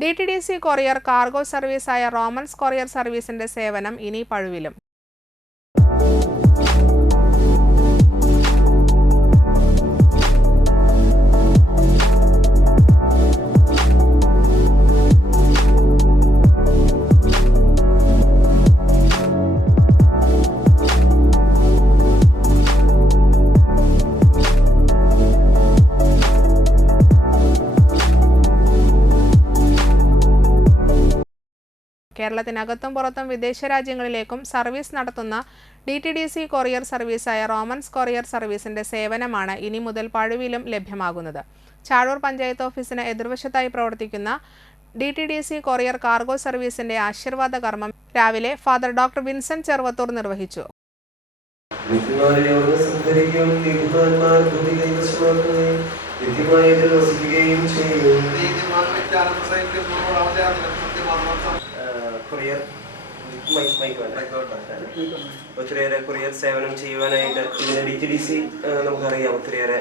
D T D C courier cargo സർവീസായ Romans courier സർവീസിന്റെ സേവനം ഇനി പഴുവിലും. കേരളത്തിനകത്തും പുറത്തും വിദേശ രാജ്യങ്ങളിലേക്കും സർവീസ് നടത്തുന്ന D T D C courier സർവീസായ Romans courier സർവീസിന്റെ സേവനമാണ് ഇനി മുതൽ പഴുവിലും ലഭ്യമാകുന്നത്. ചാഴൂർ പഞ്ചായത്ത് ഓഫീസിന് എതിർവശത്തായി പ്രവർത്തിക്കുന്ന D T D C courier cargo സർവീസിന്റെ ആശീർവാദ കർമ്മം രാവിലെ ഫാദർ ഡോക്ടർ വിൻസെന്റ് ചെറുവത്തൂർ നിർവഹിച്ചു. വസിക്കുകയും ചെയ്യും. കൊറിയർ ഒത്തിരിയേറെ കൊറിയർ സേവനം ചെയ്യുവാനായിട്ട് ഇതിന് ഡി ടി ഡി സി നമുക്കറിയാം. ഒത്തിരിയേറെ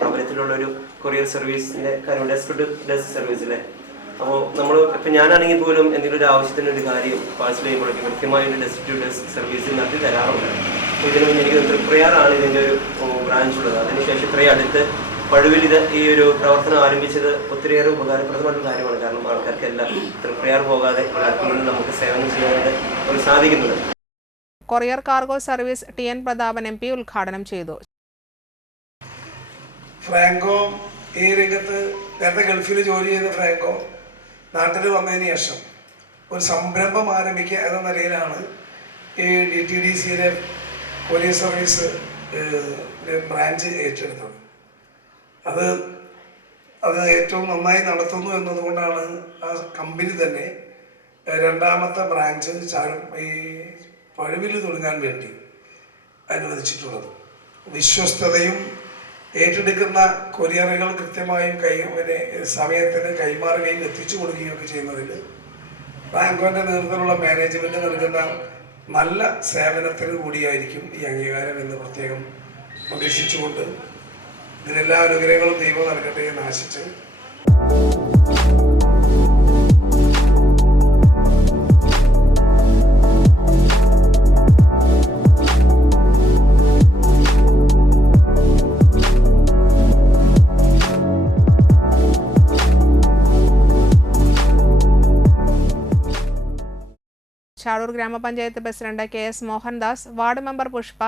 പ്രബലത്തിലുള്ള ഒരു കൊറിയർ സർവീസിന്റെ കാര്യം ഡെസ്ക് ടു ഡെസ്ക് സർവീസിലെ. അപ്പോൾ നമ്മൾ ഇപ്പം ഞാനാണെങ്കിൽ പോലും എന്തെങ്കിലും ഒരു ആവശ്യത്തിന് ഒരു കാര്യം പാഴ്സൽ കൃത്യമായ ഒരു ഡെസ്ക് ടു ഡെസ്ക് സർവീസ് നടത്തി തരാറുണ്ട് ഇതിന് എനിക്ക് തൃപ്രയാറാണ് ഇതിന്റെ ഒരു ബ്രാഞ്ച് ഉള്ളത് അതിനുശേഷം ഇത്രയും അടുത്ത് പഴുവിൽ ഇത് ഈ ഒരു പ്രവർത്തനം ആരംഭിച്ചത് ഒത്തിരിയേറെ ഉപകാരപ്രദമായിട്ടുള്ള കാര്യമാണ്. കാരണം ആൾക്കാർക്കെല്ലാം തൃപ്രയാർ പോകാതെ ആർക്കും നമുക്ക് സേവനം ചെയ്യാനായിട്ട് നമുക്ക് സാധിക്കുന്നത് courier cargo service T N Prathapan M P ഉദ്ഘാടനം ചെയ്തു. ഫ്രാങ്കോ ഈ രംഗത്ത് നേരത്തെ ഗൾഫിൽ ജോലി ചെയ്ത ഫ്രാങ്കോ നാട്ടിൽ വന്നതിന് ശേഷം ഒരു സംരംഭം ആരംഭിക്കുക എന്ന നിലയിലാണ് ഈ ഡി ടി ഡി സിയിലെ കൊറിയർ സർവീസ് ബ്രാഞ്ച് ഏറ്റെടുത്തത്. അത് അത് ഏറ്റവും നന്നായി നടത്തുന്നു എന്നതുകൊണ്ടാണ് ആ കമ്പനി തന്നെ രണ്ടാമത്തെ ബ്രാഞ്ച് ഈ പഴുവിൽ തുടങ്ങാൻ വേണ്ടി അനുവദിച്ചിട്ടുള്ളത്. വിശ്വസ്തതയും ഏറ്റെടുക്കുന്ന കൊറിയറുകൾ കൃത്യമായും കൈ പിന്നെ സമയത്തിന് കൈമാറുകയും എത്തിച്ചു കൊടുക്കുകയും ഒക്കെ ചെയ്യുന്നതിൽ ബാങ്കോന്റെ നേതൃത്വത്തിലുള്ള മാനേജ്മെന്റ് നൽകുന്ന നല്ല സേവനത്തിന് കൂടിയായിരിക്കും ഈ അംഗീകാരം എന്ന് പ്രത്യേകം പ്രതീക്ഷിച്ചുകൊണ്ട് ഇതിനെല്ലാ അനുഗ്രഹങ്ങളും ദൈവം നൽകട്ടെ എന്ന് ആശിച്ച്. ചാഴൂർ ഗ്രാമപഞ്ചായത്ത് president K S Mohandas ward member Pushpa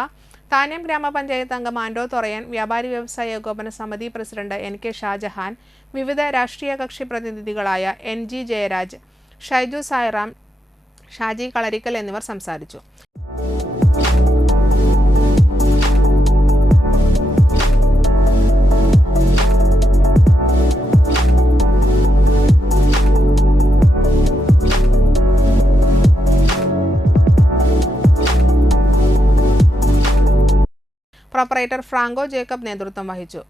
Thanniyam ഗ്രാമപഞ്ചായത്ത് അംഗം ആൻഡോ തൊറയൻ വ്യാപാരി വ്യവസായ ഏകോപന സമിതി പ്രസിഡന്റ് എൻ കെ ഷാജഹാൻ വിവിധ രാഷ്ട്രീയ കക്ഷി പ്രതിനിധികളായ എൻ ജി ജയരാജ് ഷൈജു സായ്റാം ഷാജി കളരിക്കൽ എന്നിവർ സംസാരിച്ചു. പ്രൊപ്പറേറ്റർ ഫ്രാങ്കോ ജേക്കബ് നേതൃത്വം വഹിച്ചു.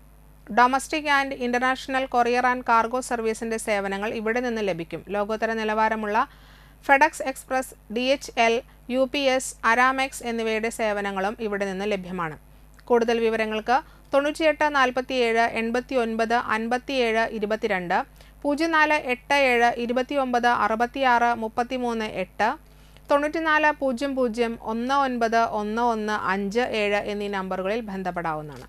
Domestic and international courier and cargo സർവീസിന്റെ സേവനങ്ങൾ ഇവിടെ നിന്ന് ലഭിക്കും. ലോകോത്തര നിലവാരമുള്ള FedEx Express D H L U P S Aramex എന്നിവയുടെ സേവനങ്ങളും ഇവിടെ നിന്ന് ലഭ്യമാണ്. കൂടുതൽ വിവരങ്ങൾക്ക് തൊണ്ണൂറ്റിയെട്ട് നാൽപ്പത്തിയേഴ് എൺപത്തി ഒൻപത് അൻപത്തിയേഴ് ഇരുപത്തിരണ്ട് പൂജ്യം നാല് എട്ട് ഏഴ് ഇരുപത്തി ഒമ്പത് അറുപത്തിയാറ് മുപ്പത്തിമൂന്ന് എട്ട് തൊണ്ണൂറ്റിനാല് പൂജ്യം പൂജ്യം ഒന്ന് ഒൻപത് ഒന്ന് ഒന്ന് അഞ്ച് ഏഴ് എന്നീ നമ്പറുകളിൽ ബന്ധപ്പെടാവുന്നതാണ്.